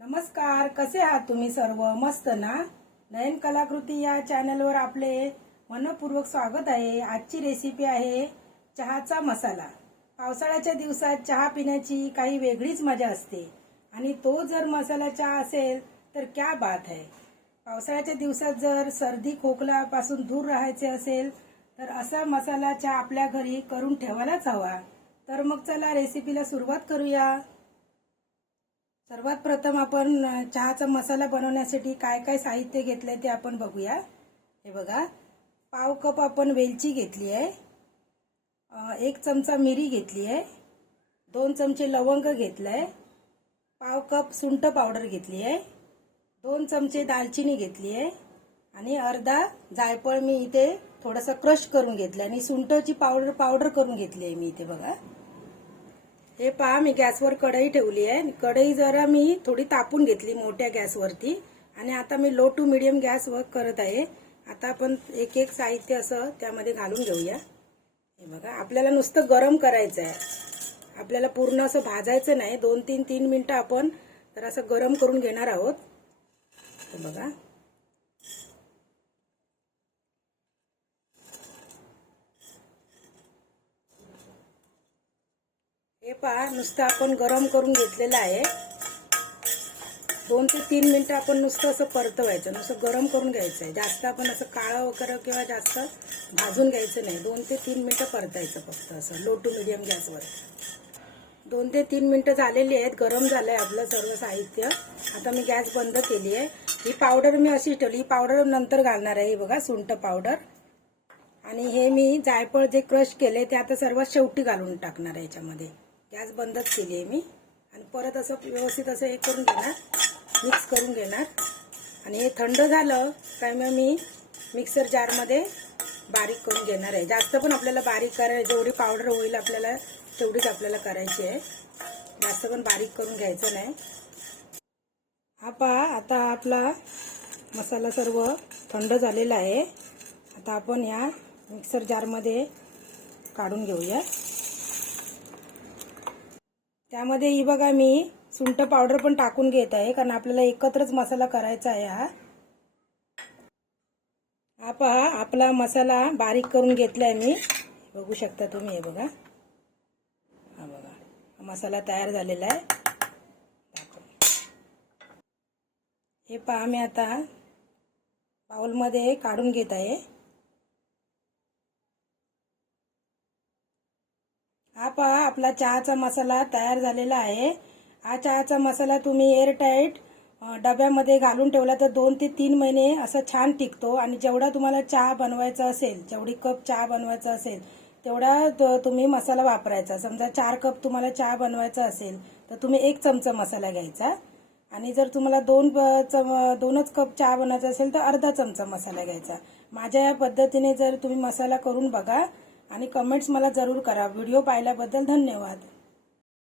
नमस्कार कसे आहात तुम्ही सर्व? मस्त ना? नयन कलाकृती या चॅनलवर आपले मनपूर्वक स्वागत आहे. आजची रेसिपी आहे चहाचा मसाला. पावसाळ्याच्या दिवसात चहा पिण्याची काही वेगळीच मजा असते. आणि तो जर मसाला चहा असेल तर क्या बात आहे पावसाळ्याच्या दिवसात जर सर्दी खोकल्यापासून दूर राहायचे असेल तर असा मसाला चहा आपल्या घरी करून ठेवायलाच हवा. तर मग चला रेसिपीला सुरुवात करूया. सर्वात प्रथम आपण चहाचा मसाला बनवण्यासाठी काय काय साहित्य घेतलं आहे ते आपण बघूया. हे बघा पाव कप आपण वेलची घेतली आहे. एक चमचा मिरी घेतली आहे. दोन चमचे लवंग घेतलंय. पाव कप सुंठ पावडर घेतली आहे. दोन चमचे दालचिनी घेतली आहे. आणि अर्धा जायफळ मी इथे थोडंसं क्रश करून घेतलं आणि सुंठची पावडर पावडर करून घेतली आहे मी इथे बघा. हे पहा मी गॅसवर कढई ठेवली आहे. कढई जरा मी थोडी तापून घेतली मोठ्या गॅसवरती. आणि आता मी low to medium gas work करत आहे. आता आपण एक एक साहित्य असं त्यामध्ये घालून घेऊया. हे बघा आपल्याला नुसतं गरम करायचं आहे. आपल्याला पूर्ण असं भाजायचं नाही. दोन तीन तीन मिनटं आपण तर असं गरम करून घेणार आहोत. हे बघा. पहा नुसतं आपण गरम करून घेतलेलं आहे. दोन ते तीन मिनिटं आपण नुसतं असं परतवायचं नुसतं गरम करून घ्यायचं आहे जास्त आपण असं काळं वगैरे किंवा जास्त भाजून घ्यायचं नाही. दोन ते तीन मिनिटं परतायचं फक्त असं लो टू मिडियम गॅसवर. दोन ते तीन मिनिटं झालेली आहेत गरम झालं आहे आपलं सर्व साहित्य. आता मी गॅस बंद केली आहे. ही पावडर मी अशी ठेवली ही पावडर नंतर घालणार आहे ही बघा सुंठ पावडर. आणि हे मी जायफळ जे क्रश केले ते आता सर्वात शेवटी घालून टाकणार आहे याच्यामध्ये. गॅस बंदच केली आहे मी. आणि परत असं व्यवस्थित असं हे करून घेणार. मिक्स करून घेणार. आणि हे थंड झालं काय मग मी मिक्सर जारमध्ये बारीक करून घेणार आहे. जास्त पण आपल्याला बारीक कराय जेवढी पावडर होईल आपल्याला तेवढीच आपल्याला करायची आहे. जास्त पण बारीक करून घ्यायचं नाही. हा पहा आता आपला मसाला सर्व थंड झालेला आहे. आता आपण या मिक्सर जारमध्ये काढून घेऊया. त्यामध्ये ही बघा मी सुंठ पावडर पण टाकून घेत आहे कारण आपल्याला एकत्रच मसाला करायचा आहे हा. हा पहा आपला मसाला बारीक करून घेतलाय मी. बघू शकता तुम्ही हे बघा. हा बघा हा मसाला तयार झालेला आहे. हे पहा मी आता बाउलमध्ये काढून घेत आहे. हा पहा आपला चहाचा मसाला तयार झालेला आहे. हा चहाचा मसाला तुम्ही एअरटाईट डब्यामध्ये घालून ठेवला तर दोन ते तीन महिने असं छान टिकतो. आणि जेवढा तुम्हाला चहा बनवायचा असेल जेवढी कप चहा बनवायचा असेल तेवढा तुम्ही मसाला वापरायचा. समजा चार कप तुम्हाला चहा बनवायचा असेल तर तुम्ही एक चमचा मसाला घ्यायचा. आणि जर तुम्हाला दोन चम दोनच कप चहा बनवायचा असेल तर अर्धा चमचा मसाला घ्यायचा. माझ्या या पद्धतीने जर तुम्ही मसाला करून बघा आणि कमेंट्स मला जरूर करा. व्हिडिओ पाहिल्याबद्दल धन्यवाद.